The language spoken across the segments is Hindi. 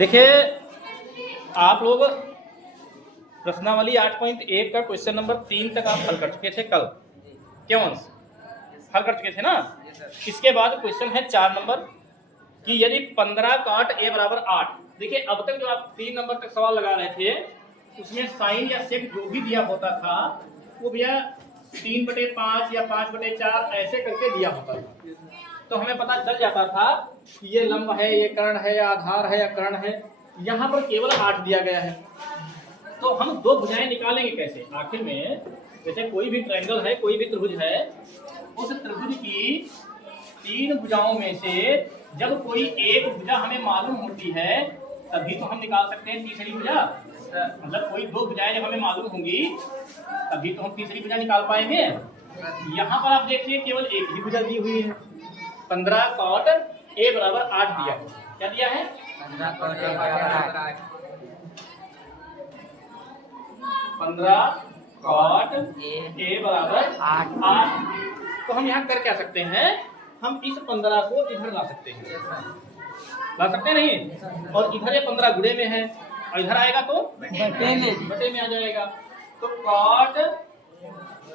देखिए आप लोग प्रश्नावली 8.1 का क्वेश्चन नंबर 3 तक आप हल कर चुके थे कल, क्यों हल कर चुके थे ना। इसके बाद क्वेश्चन है 4 नंबर कि यदि 15 काट a बराबर 8। देखिए अब तक जो आप 3 नंबर तक सवाल लगा रहे थे उसमें साइन या सेक जो भी दिया होता था वो भैया 3/5 या 5/4 ऐसे करके दिया होता था, तो हमें पता चल जाता था कि ये लंब है, ये कर्ण है, या आधार है, या कर्ण है। यहाँ पर केवल 8 दिया गया है, तो हम दो भुजाएं निकालेंगे कैसे। आखिर में जैसे कोई भी ट्रायंगल है, कोई भी त्रिभुज है, उस त्रिभुज की 3 भुजाओं में से जब कोई एक भुजा हमें मालूम होती है तभी तो हम निकाल सकते हैं तीसरी भुजा। मतलब कोई 2 भुजाएं जब हमें मालूम होंगी तभी तो हम तीसरी भुजा निकाल पाएंगे। यहाँ पर आप देखिए केवल एक ही भुजा दी हुई है, 15 कॉट a बराबर 8 दिया है। क्या दिया है? 15 कॉट a बराबर 8। 15 कॉट a बराबर 8। तो हम यहाँ कर क्या सकते हैं, हम इस 15 को इधर ला सकते हैं, ला सकते नहीं। और इधर ये 15 गुणे में है और इधर आएगा तो बटे में आ जाएगा। तो कॉट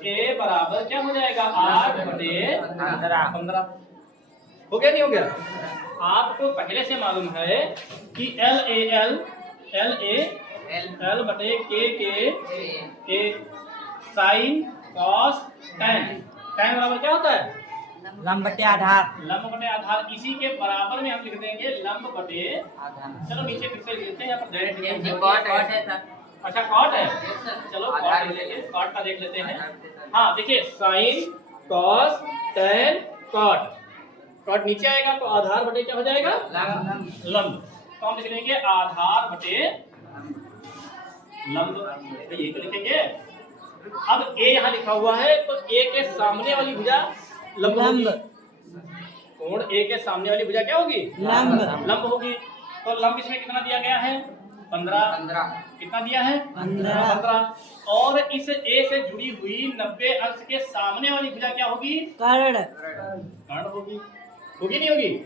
a बराबर क्या हो जाएगा, 8/15। हो गया नहीं हो गया? आपको पहले से मालूम है कि L बटे K साइन कॉस टेन बराबर क्या होता है, लंब बटे आधार। लंब बटे आधार। इसी के बराबर में हम लिख देंगे लंब बटे आधार। चलो नीचे फिर से लिखते हैं, यहाँ पर डायरेक्ट अच्छा कॉट है, चलो कॉट देख लेंगे, कॉट का देख लेते हैं। हाँ देखिए sine cos tan cot, cot नीचे आएगा तो आधार बटे क्या हो जाएगा, लंब। तो हम लिख लेंगे आधार बटे लंब, ये तो लिखेंगे। अब a यहाँ लिखा हुआ है तो a के सामने वाली भुजा लंब होगी। कोण a के सामने वाली भुजा क्या होगी, लंब होगी। तो लंब इसमें कितना दिया गया है, 15। कितना दिया है, 15। और इस a से जुड़ी हुई 90 अंश के सामने वाली भुजा क्या होगी, कर्ण होगी। होगी नहीं होगी?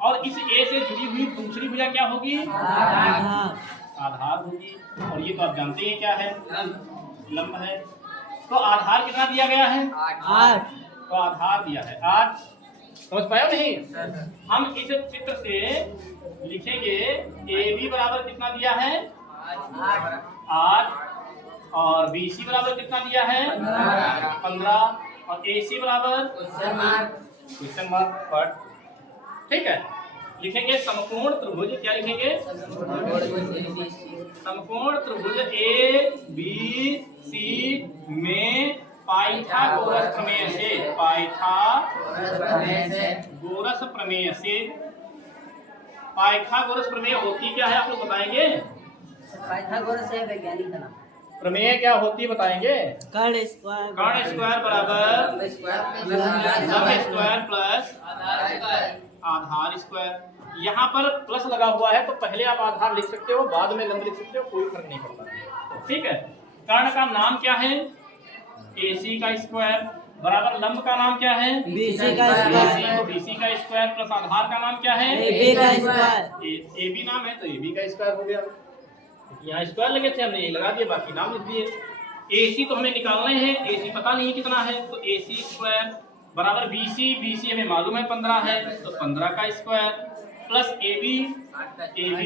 और इस a से जुड़ी हुई दूसरी भुजा क्या होगी, आधार होगी। और ये तो आप जानते हैं क्या है, लंब है। तो आधार कितना दिया गया है, 8। तो आधार दिया है 8। समझ पाए नहीं? हम इस चित्र से लिखेंगे AB बराबर कितना दिया है, 8। और BC बराबर कितना दिया है, 15। और AC बराबर क्वेश्चन मार्क पर। ठीक है, लिखेंगे समकोण त्रिभुज। क्या लिखेंगे, समकोण त्रिभुज ABC में पाइथागोरस प्रमेय से, पाइथागोरस प्रमेय होती क्या है आप लोग बताएंगे? पाइथागोरस है वैज्ञानिक का नाम। प्रमेय क्या होती बताएंगे? कर्ण स्क्वायर बराबर लंब स्क्वायर प्लस आधार स्क्वायर। यहाँ पर प्लस लगा हुआ है तो पहले आप आधार लिख सकते हो, बाद में लंब लिख सकते हो, कोई फर्क नहीं पड़ता। ठीक है, कर्ण का नाम क्या है, AC का स्क्वायर बराबर लंब का नाम क्या है, BC का स्क्वायर। तो BC का स्क्वायर प्लस आधार का नाम क्या है, AB का स्क्वायर। AB नाम है तो AB का स्क्वायर हो गया। यहाँ स्क्वायर लगे थे, हमने ये लगा दिए, बाकी नाम लिख दिए। AC तो हमें निकालने हैं, AC पता नहीं कितना है, तो AC स्क्वायर बराबर BC हमें मालूम है 15 है, तो 15 का स्क्वायर प्लस AB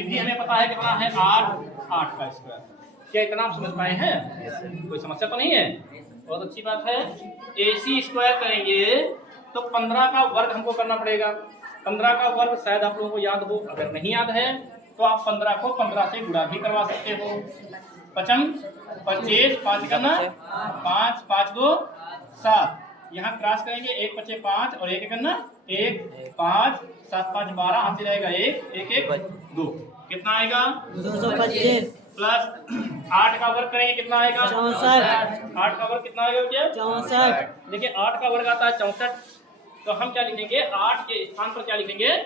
भी हमें पता है कितना है, 8 का स्क्वायर। क्या इतना आप समझ पाए हैं? कोई समस्या तो नहीं है? बहुत अच्छी बात है। AC स्क्वायर करेंगे तो 15 का वर्ग हमको करना पड़ेगा। 15 का वर्ग शायद आप लोगों को याद हो, अगर नहीं याद है तो आप 15 को 15 से गुणा भी करवा सकते हो। 25 5 करना, 5 5 2 7। यहाँ क्रॉस करेंगे, 1 5 5 और 1 करना 1 5 7 5 12, हाथ से रहेगा 1 1 1 2। कितना आएगा, 225 प्लस 8 का वर्ग करेंगे कितना आएगा, 64। 8 का वर्ग कितना आएगा बच्चे, 64। देखिए 8 का वर्ग आता है 64। तो हम क्या लिखेंगे, 8 के स्थान पर क्या लिखेंगे,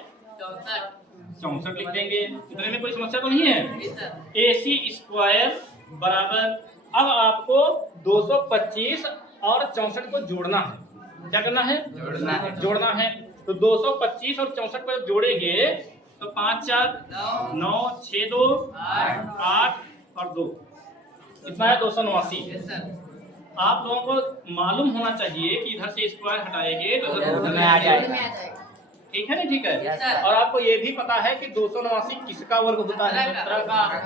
64 लिख देंगे। इतने में कोई समस्या तो नहीं है। AC स्क्वायर बराबर, अब आपको 225 और 64 को जोड़ना है। क्या करना है, जोड़ना है। तो 225 और 64 को जोड़ेंगे तो 5 4 9 6 2 8 और 2 कितना है 289। आप लोगों को मालूम होना चाहिए कि इधर से स्क्वायर हटाएंगे तो उधर उधर में में आ आ जाएगा। जाएगा। ठीक है नहीं ठीक है। Yes, sir. और आपको ये भी पता है कि 289 किसका वर्ग होता है?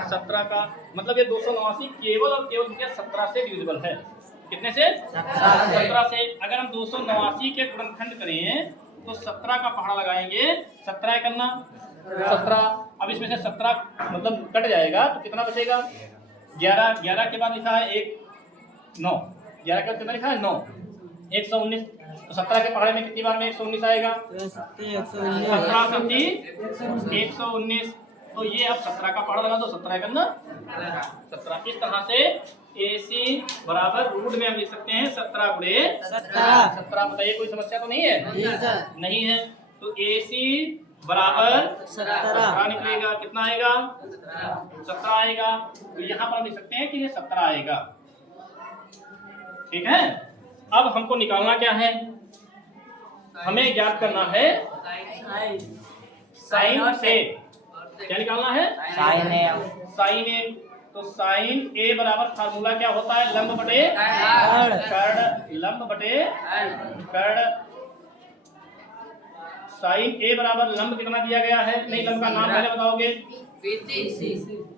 17 का। मतलब ये 289 केवल और केवल क्या 17 से डिविजिबल है। कितने से? 17 से। अगर हम 289 के गुणनखंड करें तो 17 का पहाड़ा लगाएंगे, 17 करना 17। अब इसमें से 17 मतलब कट जाएगा तो कितना बचेगा? 11। 11 के बाद लिखा है 1 9। 11 के बाद कितना लिखा है? 9। 119। तो 17 के पहाड़े में कितनी बार में 119 आएगा? 119। तो ये अब 17 का पहाड़ा लगा दो, 17 करना 17। इस तरह से AC बराबर रूट में हम लिख सकते हैं 17 गुणे 17। बताइए कोई समस्या तो नहीं है? नहीं है। तो AC बराबर 17 निकलेगा। कितना आएगा? 17 आएगा। तो यहाँ पर हम लिख सकते हैं कि ये 17 आएगा। ठीक है। अब हमको निकालना क्या है? हमें ज्ञात करना है साइन से। क्या निकालना है? साइन ए। तो साइन ए बराबर फार्मूला क्या होता है? लंब बटे कर्ण। लंब बटे कर्ण। साइन ए बराबर लंब कितना दिया गया है? नहीं, लंब का नाम पहले बताओगे।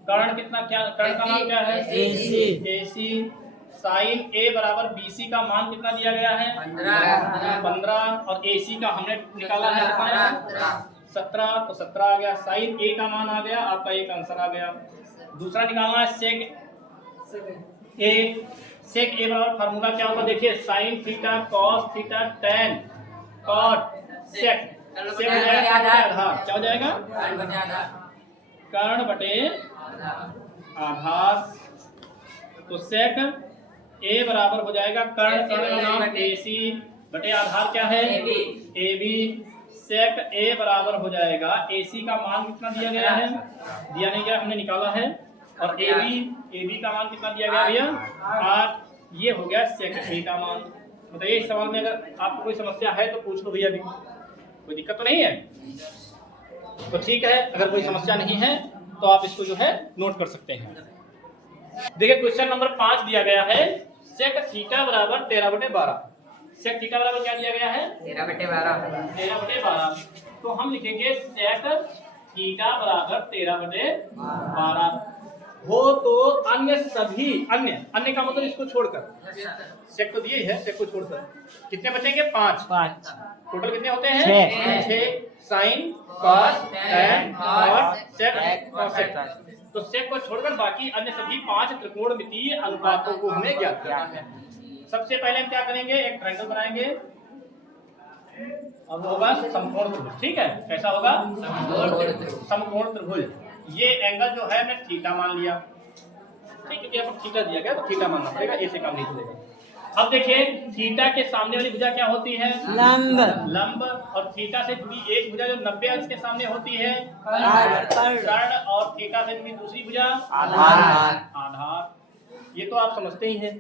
कर्ण कितना, क्या कर्ण का नाम क्या है? AC। साइन ए बराबर BC का मान कितना दिया गया है? 15। और AC का हमने निकाला है कितना? 17। तो 17 आ गया। साइन ए का मान आ गया, आपका एक आंसर आ गया। दूसरा निकालना है सेक ए। सेक ए बराबर फार्मूला क्या होगा? देखिए sine theta cos theta tan cot sec. Sec हो जाएगा आधार। क्या हो जाएगा? कर्ण बटे आधार। तो सेक ए बराबर हो जाएगा कर्ण। कर्ण का नाम AC बटे आधार क्या है? AB। सेक ए बराबर हो जाएगा AC का मान कितना दिया गया है? दिया नहीं गया, हमने निकाला है। और AB का मान कितना दिया गया भैया? 8। ये हो गया सेक ए का मान। बताइए इस सवाल में अगर आपको कोई समस्या है तो पूछ लो भैया। अभी कोई दिक्कत तो नहीं है? तो ठीक है, अगर कोई समस्या नहीं है तो आप इसको जो है नोट कर सकते हैं। देखिए क्वेश्चन नंबर 5 दिया गया है सेक थीटा बराबर 13/12। सेक थीटा बराबर क्या दिया गया है? 13/12। तो हम लिखेंगे सेक थीटा बराबर 13/12 हो तो अन्य सभी अन्य का मतलब इसको छोड़कर, सेक तो दिए है, सेक को छोड़कर कितने बचेंगे? 5। टोटल कितने होते हैं? 6। Sine cos tan cot sec cosec. तो सेक को छोड़कर बाकी अन्य सभी 5 त्रिकोणमितीय अनुपातों को हमें ज्ञात करना है। सबसे पहले हम क्या करेंगे? एक ट्रायंगल बनाएंगे। अब होगा समकोण त्रिभुज। ठीक है, कैसा होगा? समकोण त्रिभुज। ये एंगल जो है मैं थीटा मान लिया। ठीक है, यहाँ पर थीटा दिया गया तो थीटा मानना पड़ेगा, ऐसे काम नहीं चलेगा। अब देखिए थीटा के सामने वाली भुजा क्या होती है? लंब। और थीटा से जुड़ी एक भुजा जो 90 अंश के सामने होती है कर्ण। और थीटा से जुड़ी दूसरी भुजा आधार। ये तो आप समझते ही हैं।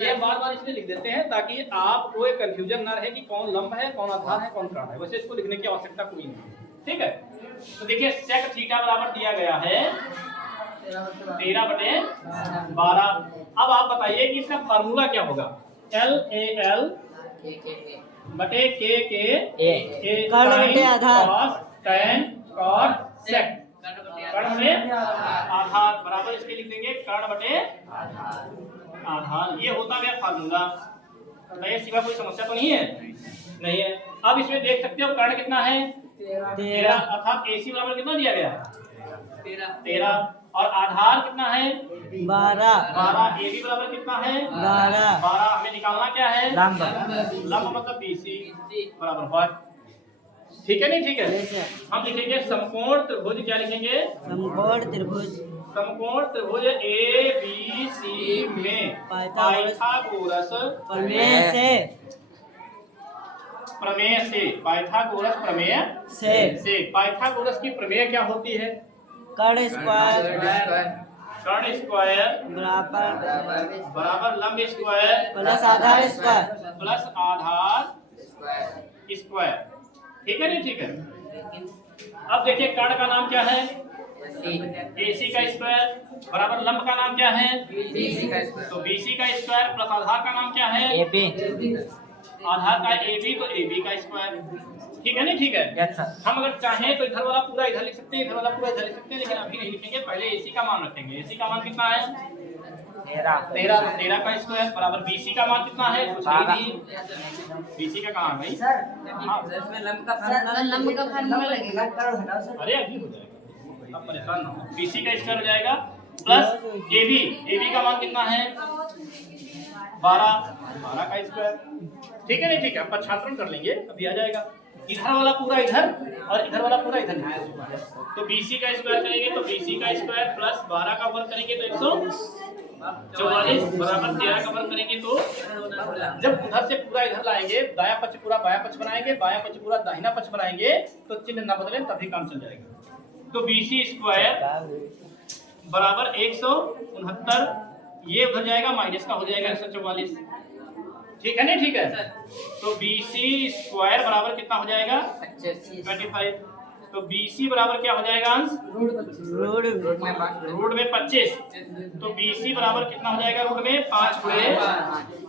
ये बार बार इसलिए लिख देते हैं ताकि आपको एक कंफ्यूजन ना रहे कि कौन लंब है, कौन आधार है, कौन कर्ण है। वैसे इसको लिखने की आवश्यकता कोई नहीं। ठीक है, तो देखिए सेक थीटा बराबर दिया गया है 13/12। अब आप बताइए कि इसका फार्मूला क्या होगा? LAL बटे K कर्ण बटे आधार कॉस टेन कॉट सेक। कर्ण बटे आधार बराबर इसके लिख देंगे कर्ण बटे आधार। ये होता है फार्मूला। बताइए सिवा कोई समस्या तो नहीं है? नहीं है। अब इसमें देख सकते हो कर्ण कितना है? 13। अर्थात AC बराबर कितना दिया गया? 13। और आधार कितना है? 12। AB बराबर कितना है? 12। हमें निकालना क्या है? लंब मतलब BC बराबर होगा। ठीक है नहीं? ठीक है, हम लिखेंगे समकोण त्रिभुज। क्या लिखेंगे? समकोण त्रिभुज ABC में पाइथागोरस प्रमेय से पाइथागोरस प्रमेय से पाइथागोरस की प्रमेय क्या होती है? कर्ण स्क्वायर बराबर लंब स्क्वायर प्लस आधार स्क्वायर। ठीक है नहीं? ठीक है। अब देखिए कर्ण का नाम क्या है? AC का स्क्वायर बराबर लंब का नाम क्या है? तो BC का स्क्वायर प्लस आधार का नाम क्या है? AB। आधार का AB तो AB का स्क्वायर। ठीक है नहीं? ठीक है। Yes sir. हम अगर चाहें तो इधर वाला पूरा इधर लिख सकते हैं, इधर वाला पूरा इधर लिख सकते हैं, लेकिन अभी नहीं लिखेंगे, पहले AC का मान रखेंगे। AC का मान कितना है? 13 का स्क्वायर बराबर BC का मान कितना है? कुछ नहीं, BC का कहाँ है भाई? हाँ। लंब का फार्मूला लगेगा। अरे अभी हो जाएगा, आप परेशान ना हो। BC का स्क्वायर हो जाएगा प्लस AB का मान कितना है? 12 का स्क्वायर। ठीक है नहीं? ठीक है, आप छात्रण कर लेंगे, अभी आ जाएगा। इधर वाला पूरा इधर और इधर वाला पूरा इधर। तो BC का स्क्वायर करेंगे तो BC का स्क्वायर प्लस 12 का वर्ग करेंगे तो 144 बराबर 13 का वर्ग करेंगे तो जब उधर से पूरा इधर लाएंगे, दायां पक्ष पूरा बायां पक्ष बनाएंगे, बायां पक्ष पूरा दाहिना पक्ष बनाएंगे, तो चिन्ह ना बदले तभी काम चल जाएगा। तो BC स्क्वायर बराबर 169, ये उधर जाएगा माइनस का हो जाएगा 144। ठीक है नहीं? ठीक है। तो BC स्क्वायर बराबर कितना हो जाएगा? 25। तो BC बराबर क्या हो जाएगा अंश? रूट में 25। तो BC बराबर कितना हो जाएगा रूट में? 5 गुणे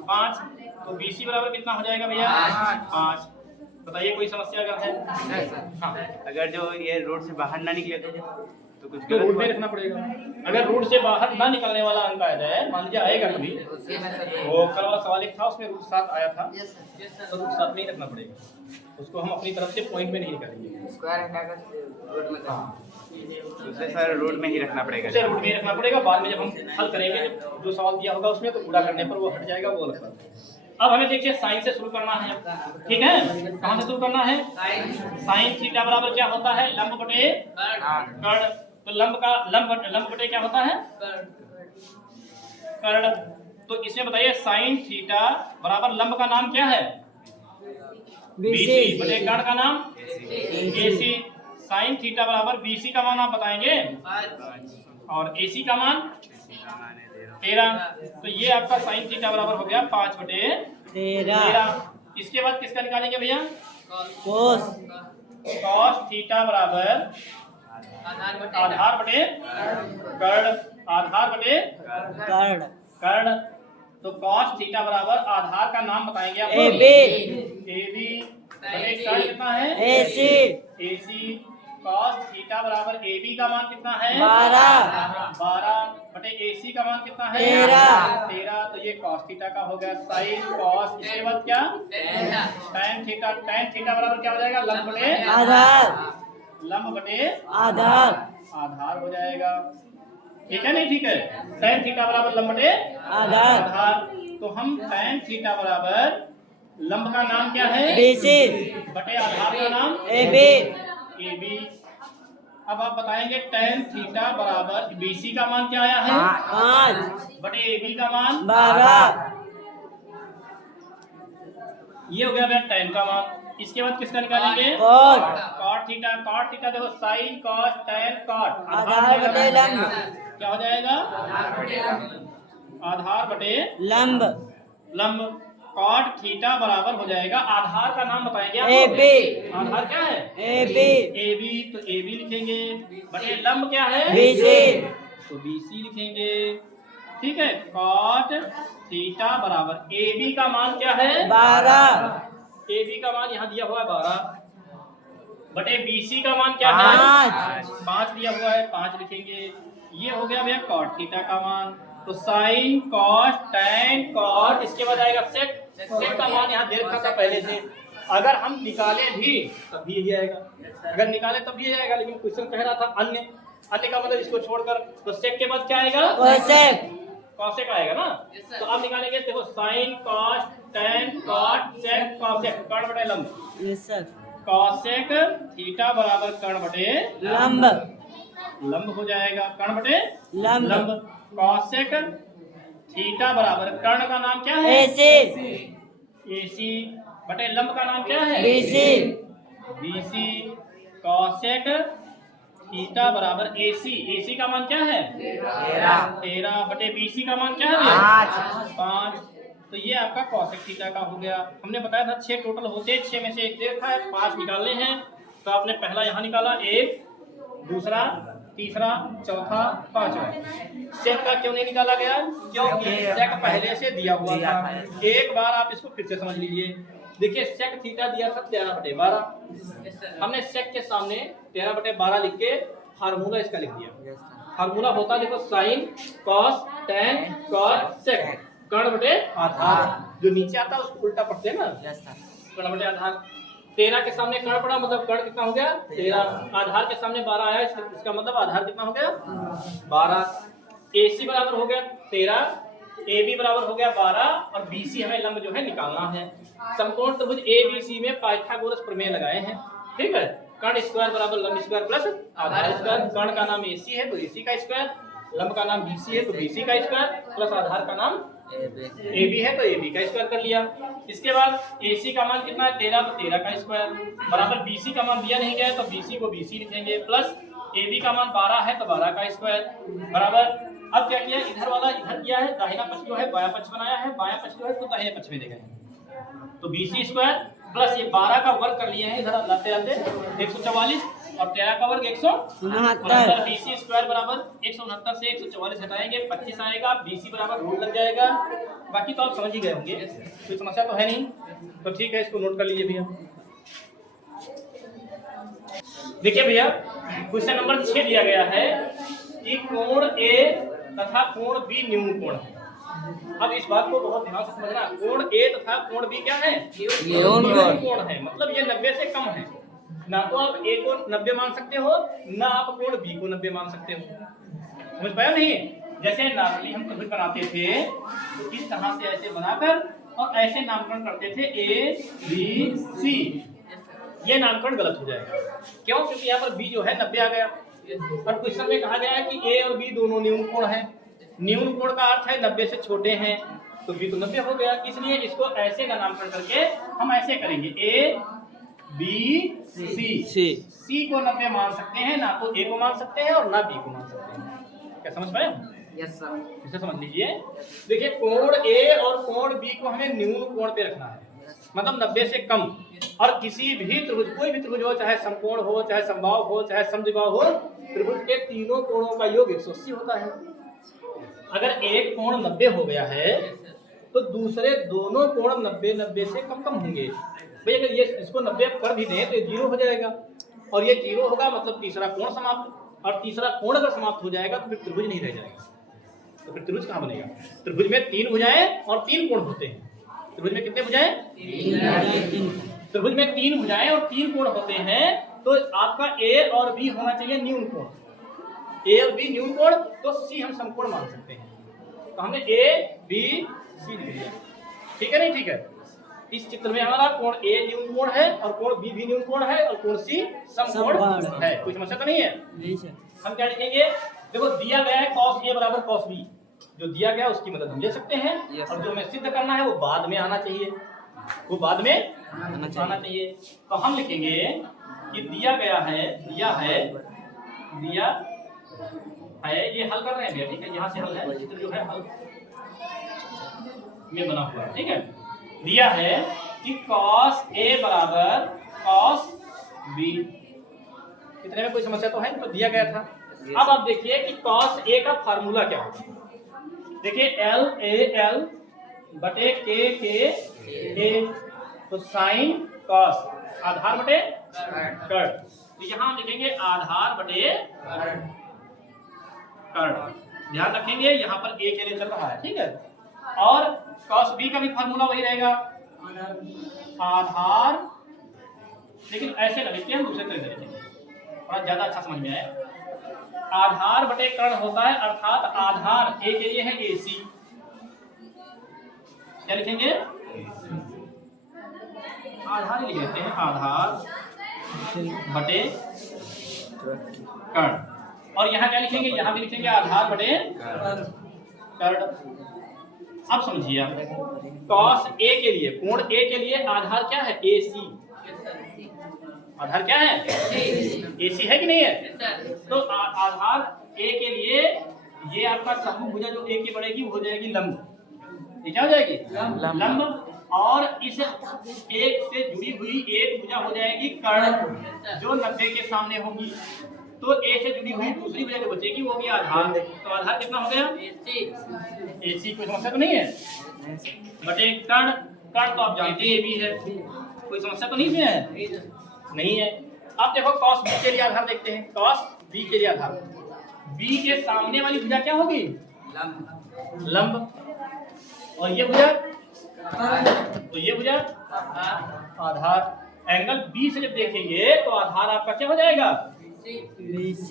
5। तो BC बराबर कितना हो जाएगा भैया? 5। बताइए कोई समस्या अगर है? हाँ। अगर जो ये रोड से बाहर ना निकले तो कुछ तो रूट में रखना पड़ेगा। अगर रूट से बाहर ना निकलने वाला अंक आ जाए, मान लीजिए आएगा कभी, वो कल वाला सवाल एक था उसमें रूट 7 आया था, तो रूट 7 में ही रखना पड़ेगा, उसको हम अपनी तरफ से पॉइंट में नहीं निकालेंगे। उसे सर रोड में ही रखना पड़ेगा। उसे रूट में ही रखना पड़ेगा, बाद में जब हम हल करेंगे जो सवाल दिया होगा उसमें, तो पूरा करने पर वो हट जाएगा, वो अलग बात है। अब हमें देखिए साइन से शुरू करना है। ठीक है, कहाँ से शुरू करना है? साइन थीटा बराबर क्या होता है? लंब बटे कर्ण। तो लंब बटे क्या होता है? कर्ण। तो इसमें बताइए साइन थीटा बराबर लंब का नाम क्या है? BC बटे कर्ण का नाम AC। साइन थीटा बराबर BC का मान आप बताएंगे और AC का मान 13। तो ये आपका साइन थीटा बराबर हो गया 5 बटे 13। इसके बाद किसका निकालेंगे भैया? कॉस थीटा बराबर आधार बटे कर्ण। आधार बटे कर्ण। तो कॉस थीटा बराबर आधार का नाम बताएंगे आप? AB बटे कर्ण कितना है? AC। कॉस थीटा बराबर AB का मान कितना है? 12 बटे AC का मान कितना है? 13। तो ये कॉस थीटा का हो गया साइन कॉस। इसके बाद क्या? Tan theta. टैन थीटा बराबर क्या हो जाएगा? लंब बटे लंब बटे आधार हो जाएगा। ठीक है नहीं? ठीक है। टैन थीटा बराबर लंब बटे आधार। तो हम टैन थीटा बराबर लंब का नाम क्या है? बटे आधार का नाम AB। अब आप बताएंगे टैन थीटा बराबर BC का मान क्या आया है? 5 बटे AB का मान 12। ये हो गया भैया टैन का मान। इसके बाद किसका निकालेंगे? Cot theta. कॉट थीटा देखो साइन कॉस टैन कॉट आधार बटे लंब क्या हो जाएगा? आधार बटे लंब। कॉट थीटा बराबर हो जाएगा, आधार का नाम बताएंगे आप? आधार क्या है? AB। तो AB लिखेंगे बटे लंब क्या है? तो BC लिखेंगे। ठीक है। कॉट थीटा बराबर AB का मान क्या है? 12। AB का मान यहाँ दिया हुआ है 12 बटे BC का मान क्या है? 5 दिया हुआ है, 5 लिखेंगे। ये हो गया भैया कॉट थीटा का मान। तो साइन कॉस टैन कॉट, इसके बाद आएगा सेक। सेक का मान यहाँ दे रखा था पहले से, अगर हम निकाले भी तब भी यही आएगा, अगर निकाले तब भी यही आएगा, लेकिन क्वेश्चन कह रहा था अन्य का मतलब इसको छोड़कर। तो सेक के बाद क्या आएगा? कॉसेक आएगा ना। तो अब निकालेंगे, देखो sine cos tan cot sec cosec कर्ण बटे लंब। कॉसेक थीटा बराबर कर्ण बटे लंब हो जाएगा। कर्ण बटे लंब। कॉसेक थीटा बराबर कर्ण का नाम क्या है? AC बटे लंब का नाम क्या है? BC। कॉसेक थीटा बराबर AC का मान क्या है? 13 बटे BC का मान क्या है? 5। तो ये आपका कॉसेक थीटा का हो गया। हमने बताया था 6 टोटल होते हैं, 6 में से एक दे रखा है, 5 निकालने हैं। तो आपने पहला यहाँ निकाला 1, दूसरा तीसरा, चौथा, पांचवा। सेक का क्यों नहीं निकाला गया? क्योंकि सेक पहले से दिया हुआ था। एक बार आप इसको फिर से समझ लीजिए। देखिए सेक थीटा दिया था 13/12। हमने सेक के सामने 13/12 लिख के फार्मूला इसका लिख दिया। फार्मूला होता देखो साइन, कॉस, टेन, कॉट, सेक। कर्ण बटे आधार, जो नीचे आता है उसको उल्टा पढ़ते हैं ना, कर्ण बटे आधार। 13 के सामने कर्ण पड़ा, मतलब कर्ण कितना हो गया? 13। आधार के सामने 12 आया, इसका मतलब आधार कितना हो गया? 12। AC बराबर हो गया 13, AB बराबर हो गया 12 और BC हमें लंब जो है निकालना है। समकोण त्रिभुज ABC में पाइथागोरस प्रमेय लगाए हैं, ठीक है। कर्ण स्क्वायर बराबर लंब स्क्वायर प्लस आधार स्क्वायर। कर्ण का नाम AC है तो AC का स्क्वायर, लंब का नाम BC है तो BC का स्क्वायर, प्लस आधार का नाम AB है तो AB का स्क्वायर कर लिया। इसके बाद AC का मान कितना है? 13, तो 13 का स्क्वायर बराबर BC का मान दिया नहीं गया तो BC को BC लिखेंगे, प्लस AB का मान 12 है तो 12 का स्क्वायर बराबर। अब क्या किया? इधर वाला इधर किया है, दाहिना पक्ष जो है बायां पक्ष बनाया है, बायां पक्ष जो है तो दाहिने पक्ष में ले गए। तो BC स्क्वायर प्लस ये 12 का वर्ग कर लिए हैं इधर लाते लाते 144 और 13 का वर्ग 169। BC स्क्वायर बराबर 169 से 144 हटाएंगे 25 आएगा। BC बराबर रूट लग जाएगा। बाकी तो आप समझ ही गए होंगे, कोई समस्या तो है नहीं। तो ठीक है, इसको नोट कर लीजिए भैया। देखिए भैया क्वेश्चन नंबर 6 दिया गया है कि कोण A तथा कोण B न्यून कोण है। अब इस बात को बहुत ध्यान से समझना, कोण A तथा कोण B क्या है? न्यून कोण है, मतलब ये 90 से कम है। ना तो आप A को 90 मान सकते हो, ना आप कोण B को 90 मान सकते हो। समझ पाया नहीं? जैसे नॉर्मली हम त्रिभुज बनाते थे तो इस तरह से ऐसे बनाकर और ऐसे नामकरण करते थे A B C। ये नामकरण गलत हो जाएगा। क्यों? क्योंकि यहाँ पर B जो है 90 आ गया और क्वेश्चन में कहा गया है कि A और B दोनों न्यून कोण है। न्यून कोण का अर्थ है 90 से छोटे हैं, तो B तो 90 हो गया। इसलिए इसको ऐसे का नामकरण करके हम ऐसे करेंगे A B C। C को 90 मान सकते हैं, ना तो A को मान सकते हैं और ना B को मान सकते हैं। क्या समझ पाए? Yes sir. इसे समझ लीजिए। देखिए कोण A और कोण B को हमें न्यून कोण पे रखना है, मतलब 90 से कम। और किसी भी त्रिभुज, कोई भी त्रिभुज हो, चाहे समकोण हो, चाहे समबाहु हो, चाहे समद्विबाहु हो, त्रिभुज के तीनों कोणों का योग 180 होता है। अगर एक कोण 90 हो गया है तो दूसरे दोनों कोण 90 से कम कम होंगे। भाई अगर ये इसको 90 कर भी दें तो ये 0 हो जाएगा और ये 0 होगा, मतलब तीसरा कोण समाप्त। और तीसरा कोण अगर समाप्त हो जाएगा तो फिर त्रिभुज नहीं रह जाएगा। तो फिर त्रिभुज कहाँ बनेगा? त्रिभुज में 3 भुजाएं और 3 कोण होते हैं। त्रिभुज में कितने भुजाएं? 3। त्रिभुज में 3 भुजाएं और 3 कोण होते हैं, तो आपका A और B होना चाहिए न्यून कोण। A और B न्यून कोण, तो C हम समकोण मान सकते हैं। तो हमने A B C लिख दिया, ठीक है नहीं? ठीक है। इस चित्र में हमारा कोण A न्यून कोण है और कोण B भी न्यून कोण है और कोण C समकोण है। कोई समस्या तो नहीं है? नहीं सर। हम क्या लिखेंगे? देखो दिया गया है cos A बराबर cos B, जो दिया गया उसकी मदद हम ले सकते हैं। और जो हमें सिद्ध करना है वो बाद में आना चाहिए, वो बाद में आना चाहिए। तो हम लिखेंगे कि दिया गया है, दिया है ये हल कर रहे हैं भैया, ठीक है। यहाँ से हल है, चित्र जो है हल में बना हुआ है, ठीक है। दिया है कि cos A बराबर cos B। इतने में कोई समस्या तो है? तो दिया गया था। अब आप देखिए कि cos A का फार्मूला क्या होगा। देखिए L A L बटे K A, तो साइन cos आधार बटे कर्ण। तो यहाँ लिखेंगे आधार बटे कर्ण। ध्यान रखेंगे यहाँ पर A के लिए चल रहा है, ठीक है। और cos B का भी फार्मूला वही रहेगा, आधार, लेकिन ऐसे न लिखते हैं, दूसरे तरीके से लिखेंगे, थोड़ा ज्यादा अच्छा समझ में आए। आधार बटे कर्ण होता है, अर्थात आधार A के लिए है AC। क्या लिखेंगे? आधार ही लिख लेते हैं, आधार बटे कर्ण। और यहाँ क्या लिखेंगे? यहाँ भी लिखेंगे आधार बटे कर्ण। अब समझिए आप, cos A के लिए, कोण A के लिए आधार क्या है? AC। आधार क्या है? AC है कि नहीं है? तो आधार A के लिए ये आपका समूह भुजा जो A की बढ़ेगी वो हो जाएगी लंब। ये क्या हो जाएगी? लंब। और इस एक से जुड़ी हुई एक भुजा हो जाएगी कर्ण, जो 90 के सामने होगी। तो ए से जुड़ी हुई दूसरी भुजा जो बचेगी वो होगी आधार। तो आधार कितना हो गया? AC। कोई समस्या तो नहीं है? बटे कर्ण, कर्ण तो आप जानते हैं AB है, कोई समस्या तो नहीं है? नहीं है। अब देखो cos B के लिए आधार देखते हैं। cos B के लिए आधार, B के सामने वाली भुजा क्या होगी? लंब। और ये भुजा, तो ये भुजा आधार। एंगल B से जब देखेंगे तो आधार आपका क्या हो जाएगा? BC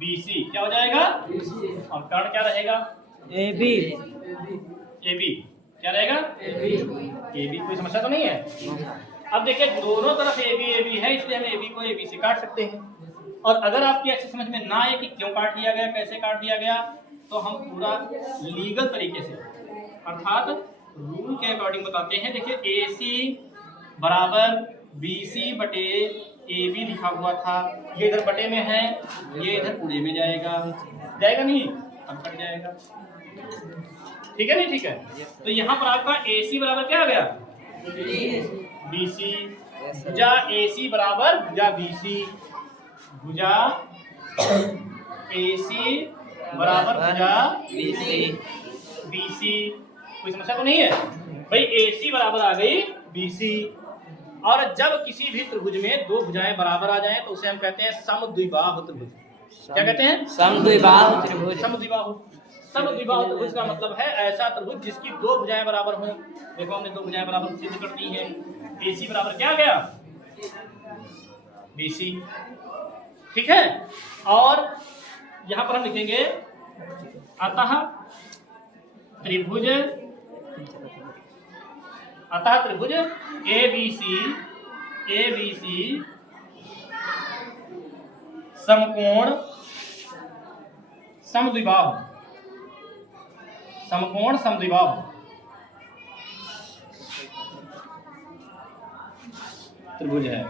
BC क्या हो जाएगा? और कर्ण क्या रहेगा? AB AB क्या रहेगा? AB। कोई समस्या तो नहीं है? अब देखिए दोनों तरफ AB है, इसलिए हम AB को AB से काट सकते हैं। और अगर आपकी ऐसे समझ में ना आए कि क्यों काट लिया गया, कैसे काट दिया गया, तो हम पूरा लीगल तरीके से अर्थात रूल के अकॉर्डिंग बताते हैं। देखिए AC बराबर BC बटे AB लिखा हुआ था, ये इधर बटे में है, ये इधर पूरे में जाएगा, जाएगा नहीं? अब कट जाएगा। ठीक है नहीं? ठीक है। तो यहाँ पर आपका AC बराबर क्या आ गया? BC। भुजा AC बराबर भुजा BC, भुजा AC बराबर भुजा BC। कोई समस्या तो नहीं है भाई? AC बराबर आ गई BC। और जब किसी भी त्रिभुज में दो भुजाएं बराबर आ जाएं तो उसे हम कहते हैं समद्विबाहु त्रिभुज। क्या कहते हैं? समद्विबाहु त्रिभुज। समद्विबाहु। समद्विबाहु त्रिभुज का मतलब है ऐसा त्रिभुज जिसकी दो भुजाएं बराबर हों। देखो हमने दो भुजाएं बराबर सिद्ध कर दी हैं। AC बराबर क्या आ गया? BC। ठीक है। और यहां पर हम लिखेंगे अतः त्रिभुज ABC समकोण समद्विबाहु त्रिभुज है।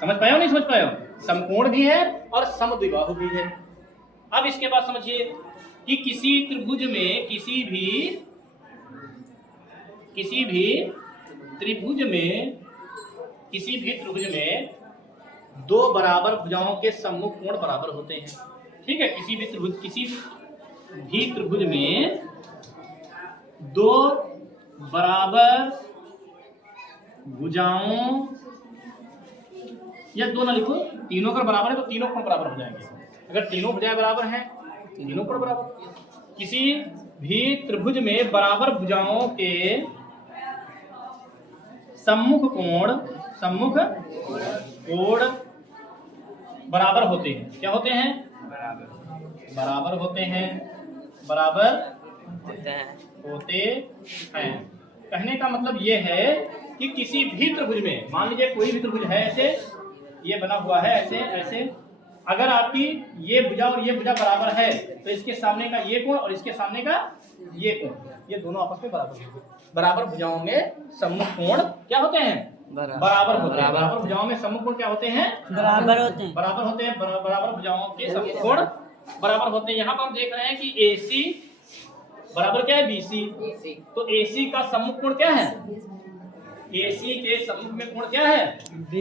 समझ पाए हो नहीं समझ पाए हो? समकोण भी है और समद्विबाहु भी है। अब इसके बाद समझिए कि किसी त्रिभुज में किसी भी त्रिभुज में दो बराबर भुजाओं के सम्मुख कोण बराबर होते हैं। ठीक है। किसी भी त्रिभुज में दो बराबर भुजाओं, या दो ना लिखो, तीनों का बराबर है तो तीनों कोण बराबर हो जाएंगे। अगर तीनों भुजाएं बराबर हैं तीनों कोण बराबर। किसी भी त्रिभुज में बराबर भुजाओं के सम्मुख कोण बराबर होते हैं। क्या होते हैं? बराबर होते हैं। कहने का मतलब ये है कि किसी भी त्रिभुज में, मान लीजिए कोई भी त्रिभुज है, ऐसे ये बना हुआ है, ऐसे अगर आपकी ये भुजा और ये भुजा बराबर है तो इसके सामने का ये कोण और इसके सामने का ये कोण, ये दोनों आपस में बराबर होंगे। बराबर भुजाओं में सम्मुख कोण क्या होते हैं? बराबर होते हैं। बराबर भुजाओं में सम्मुख कोण क्या होते हैं? बराबर होते हैं। बराबर भुजाओं के सम्मुख कोण बराबर होते हैं। यहाँ पर हम देख रहे हैं कि AC बराबर क्या है? BC। तो AC का सम्मुख कोण क्या है? AC के सम्मुख में कोण क्या है? B।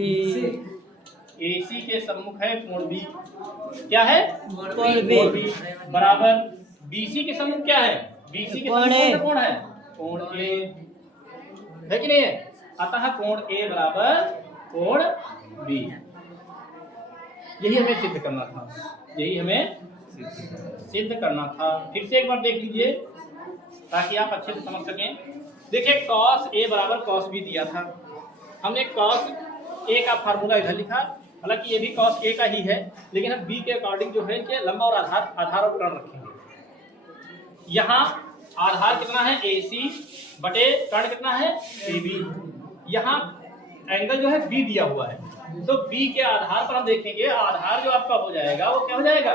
AC के सम्मुख है कोण B। क्या है? कोण B। बराबर BC के सम्मुख क्या है? BC के सम्मुख कोण है? कोण A है कि नहीं है? अतः कोण A बराबर कोण B। यही हमें सिद्ध करना था। फिर से एक बार देख लीजिए ताकि आप अच्छे से समझ सकें। देखिए cos A बराबर cos B दिया था, हमने cos A का फार्मूला इधर लिखा, हालांकि ये भी cos A का ही है, लेकिन हम B के अकॉर्डिंग जो है कि लंबा और आधार और कर्ण रखेंगे। यहाँ आधार कितना है? AC बटे कर्ण कितना है? AB। यहाँ एंगल जो है B दिया हुआ है, तो B के आधार पर हम देखेंगे आधार जो आपका हो जाएगा वो क्या हो जाएगा?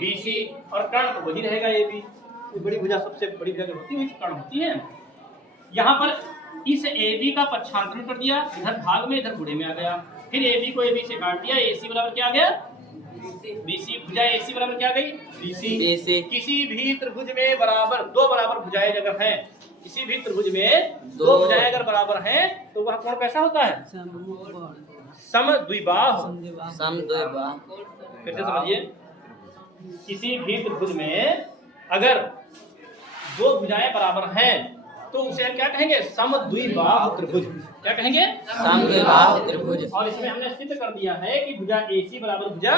BC। और कर्ण तो वही रहेगा AB। बड़ी भुजा, सबसे बड़ी भुजा जो होती है कर्ण होती है। यहाँ पर इस AB का पक्षांतरण कर दिया, इधर भाग में इधर गुणे में आ गया, फिर AB को AB से काट दिया, AC बराबर क्या आ गया? BC। भुजा AC बराबर क्या आ गई? BC। किसी भी त्रिभुज में दो बराबर भुजाएं अगर हैं, किसी भी त्रिभुज में दो भुजाएं अगर बराबर हैं तो वह कोण कैसा होता है? समद्विबाहु। समद्विबाहु। फिर से समझिए, किसी भी त्रिभुज में अगर दो भुजाएं बराबर हैं तो उसे हम क्या कहेंगे? समद्विबाहु त्रिभुज। क्या कहेंगे? समद्विबाहु त्रिभुज। और इसमें हमने सिद्ध कर दिया है कि भुजा AC बराबर भुजा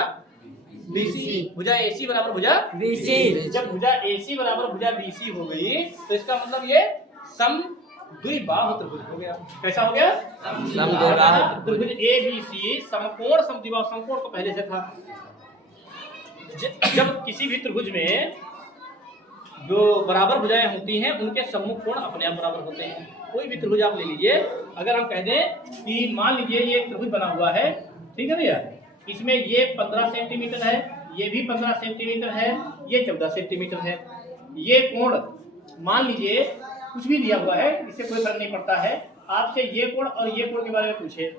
BC, भुजा AC बराबर भुजा BC। जब भुजा AC बराबर भुजा BC हो गई तो इसका मतलब ये समद्विबाहु त्रिभुज हो गया। कैसा हो गया? समद्विबाहु त्रिभुज ABC समकोण समद्विबाहु, समकोण तो पहले से था। जब किसी भी त्रिभुज में जो बराबर भुजाएं होती हैं उनके सम्मुख कोण अपने आप बराबर होते हैं। कोई भी त्रिभुज आप ले लीजिए, अगर हम कह दें कि मान लीजिए ये एक त्रिभुज बना हुआ है, ठीक है भैया, इसमें ये 15 सेंटीमीटर है, ये भी 15 सेंटीमीटर है, ये 14 सेंटीमीटर है। ये कोण मान लीजिए कुछ भी दिया हुआ है, इससे कोई फर्क नहीं पड़ता है। आपसे ये कोण और ये कोण के बारे में पूछे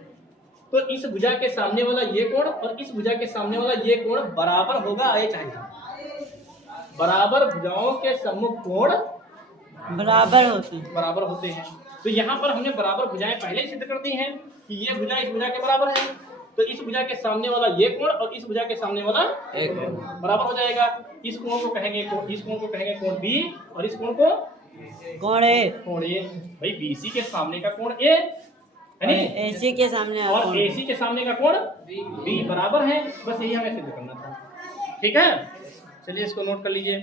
तो इस भुजा के सामने वाला ये कोण और इस भुजा के सामने वाला ये कोण बराबर होगा, आए चाहे। बराबर भुजाओं के सम्मुख कोण बराबर होते हैं। बराबर होते हैं। तो यहाँ पर हमने बराबर भुजाएं पहले ही सिद्ध कर दी हैं कि ये भुजा इस भुजा के बराबर है, तो इस भुजा के सामने वाला ये कोण और इस भुजा के सामने वाला एक बराबर हो जाएगा। इस कोण को कहेंगे इस कोण को कहेंगे कोण B और इस कोण को कोण A। कोण A। भाई BC के सामने का कोण A है नहीं, AC के सामने और कोण AC के सामने का कोण B बराबर है। बस यही हमें सिद्ध करना था। ठीक है, चलिए इसको नोट कर लीजिए।